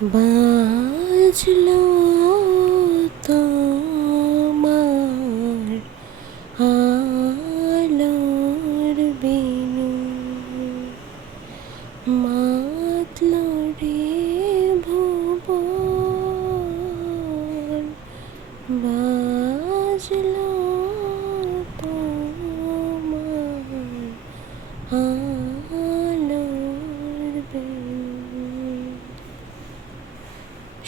বাজলো তোমার আলোর বিনু, মাতলো রে ভুবন, বাজলো তোমার আলোর বিনু।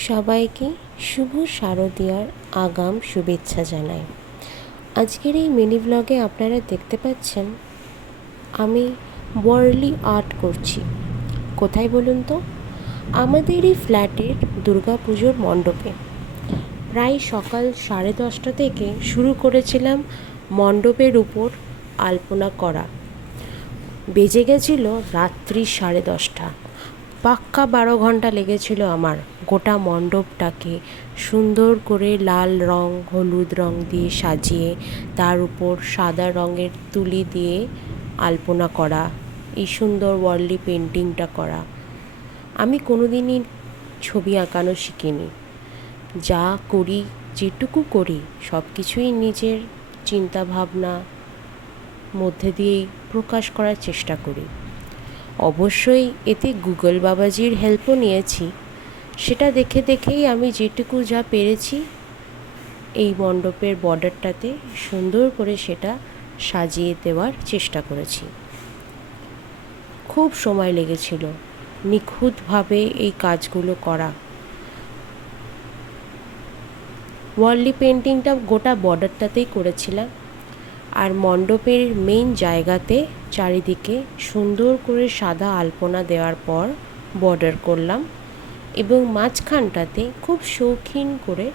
সবাইকে শুভ শারদীয়ার আগাম শুভেচ্ছা জানাই। আজকের এই মিনি ব্লগে আপনারা দেখতে পাচ্ছেন আমি ওয়ার্লি আর্ট করছি। কোথায় বলুন তো? আমাদের এই ফ্ল্যাটের দুর্গাপুজোর মণ্ডপে। প্রায় সকাল 10:30 থেকে শুরু করেছিলাম মণ্ডপের উপর আলপনা করা। বেজে গেছিল রাত্রি 10:30। পাক্কা 12 ঘন্টা লেগেছিল আমার গোটা মণ্ডপটাকে সুন্দর করে লাল রং হলুদ রং দিয়ে সাজিয়ে তার উপর সাদা রঙের তুলি দিয়ে আলপনা করা, এই সুন্দর ওয়ার্লি পেন্টিংটা করা। আমি কোনোদিনই ছবি আঁকানো শিখিনি। যা করি, যেটুকু করি, সব কিছুই নিজের চিন্তাভাবনা মধ্যে দিয়েই প্রকাশ করার চেষ্টা করি। অবশ্যই এতে গুগল বাবাজির হেল্পও নিয়েছি। সেটা দেখে দেখেই আমি যেটুকু যা পেরেছি এই মণ্ডপের বর্ডারটাতে সুন্দর করে সেটা সাজিয়ে দেওয়ার চেষ্টা করেছি। খুব সময় লেগেছিল নিখুঁতভাবে এই কাজগুলো করা। ওয়ার্লি পেন্টিংটা গোটা বর্ডারটাতেই করেছিলাম, আর মণ্ডপের মেইন জায়গাতে চারিদিকে সুন্দর করে সাদা আলপনা দেওয়ার পর বর্ডার করলাম, এবং মাঝখানটাতে খুব শৌখিন করে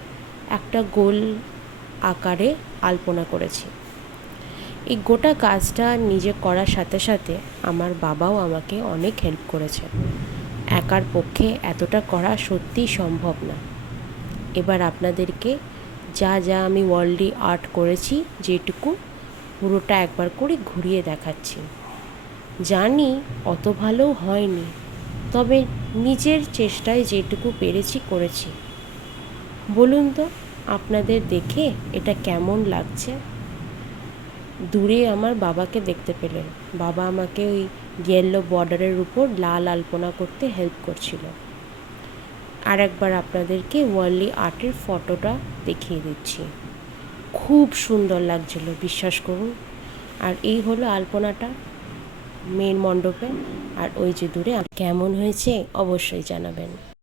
একটা গোল আকারে আলপনা করেছি। এই গোটা কাজটা নিজে করার সাথে সাথে আমার বাবাও আমাকে অনেক হেল্প করেছে। একার পক্ষে এতটা করা সত্যিই সম্ভব না। এবার আপনাদেরকে যা যা আমি ওয়ার্ল্ডলি আর্ট করেছি যেটুকু, পুরোটা একবার করে ঘুরিয়ে দেখাচ্ছি। জানি অত ভালো হয়নি, তবে নিজের চেষ্টায় যেটুকু পেরেছি করেছি। বলুন তো আপনাদের দেখে এটা কেমন লাগছে? দূরে আমার বাবাকে দেখতে পেলেন। বাবা আমাকে ওই ইয়েলো বর্ডারের উপর লাল আলপনা করতে হেল্প করছিল। আর একবার আপনাদেরকে ওয়ার্লি আর্টের ফটোটা দেখিয়ে দিচ্ছি। খুব সুন্দর লাগছিল, বিশ্বাস করুন। আর এই হলো আলপনাটা মেন মণ্ডপে। আর ওই যে দূরে কেমন হয়েছে অবশ্যই জানাবেন।